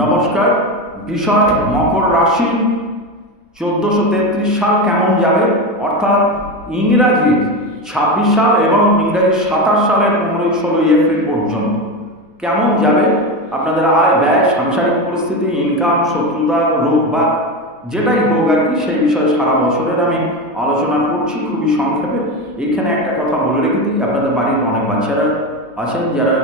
নমস্কার। বিষয় মকর রাশি 1433 সাল কেমন যাবে, অর্থাৎ ইংরাজির 26 সাল এবং ইংরাজির 27 সালের 15-16 এপ্রিল পর্যন্ত কেমন যাবে আপনাদের আয় ব্যয়, সাংসারিক পরিস্থিতি, ইনকাম, শত্রুতা, রোগ বা যেটাই হোক আর কি, সেই বিষয়ে সারা বছরের আমি আলোচনা করছি খুবই সংক্ষেপে। এখানে একটা কথা বলে রেখে দিই, আপনাদের বাড়ির অনেক বাচ্চারা আছেন যারা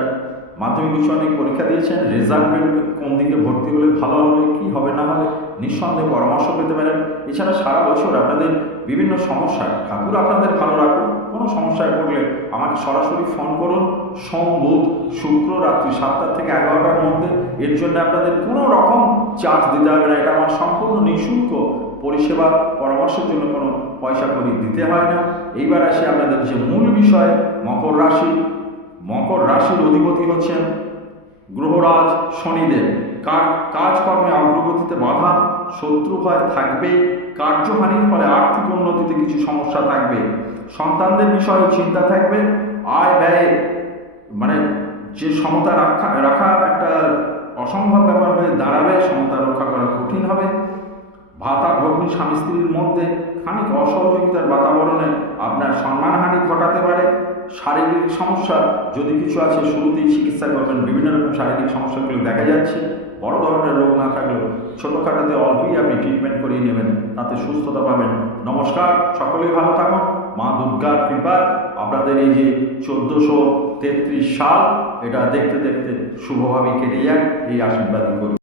মাধ্যমিক উচ্চ মাধ্যমিক পরীক্ষা দিয়েছেন, রেজাল্ট বেরোবে, কোন দিকে ভর্তি হলে ভালো হবে, কি হবে না হবে, নিঃসন্দেহে পরামর্শ পেতে পারেন। এছাড়া সারা বছর আপনাদের বিভিন্ন সমস্যা, ঠাকুর আপনাদের ভালো রাখুন, কোনো সমস্যায় পড়লে আমাকে সরাসরি ফোন করুন। সোম, বুধ, শুক্র রাত্রি 7টা থেকে 11টার মধ্যে। এর জন্য আপনাদের কোনো রকম চার্জ দিতে হবে না, এটা আমার সম্পূর্ণ নিঃশুল্ক পরিষেবা। পরামর্শের জন্য কোনো পয়সা করি দিতে হয় না। এইবার আসি আপনাদের যে মূল বিষয়, মকর রাশি। মকর রাশির অধিপতি হচ্ছেন গ্রহরাজ শনিদেব। কাজকর্মে অগ্রগতিতে বাধা, শত্রু ভয় থাকবে, কার্যহানির ফলে আর্থিক উন্নতিতে কিছু সমস্যা থাকবে, সন্তানদের বিষয়ে চিন্তা থাকবে, আয় ব্যয়ে যে সমতা রাখা একটা অসম্ভব ব্যাপার হয়ে দাঁড়াবে, সমতা রক্ষা করা কঠিন হবে। ভাতা ভগ্নী স্বামী স্ত্রীর মধ্যে খানিক অসহযোগিতার বাতাবরণে আপনার সম্মানহানি ঘটাতে পারে। শারীরিক সমস্যা যদি কিছু আছে শুরুতেই চিকিৎসা করবেন, বিভিন্ন রকম শারীরিক সমস্যাগুলো দেখা যাচ্ছে। বড় ধরনের রোগ না থাকলেও ছোটোখাটোতে অল্পই আপনি ট্রিটমেন্ট করিয়ে নেবেন, তাতে সুস্থতা পাবেন। নমস্কার, সকলেই ভালো থাকুন। মা দুর্গার কৃপায় আপনাদের এই যে 1433 সাল, এটা দেখতে দেখতে শুভভাবে কেটে যাক, এই আশীর্বাদই করি।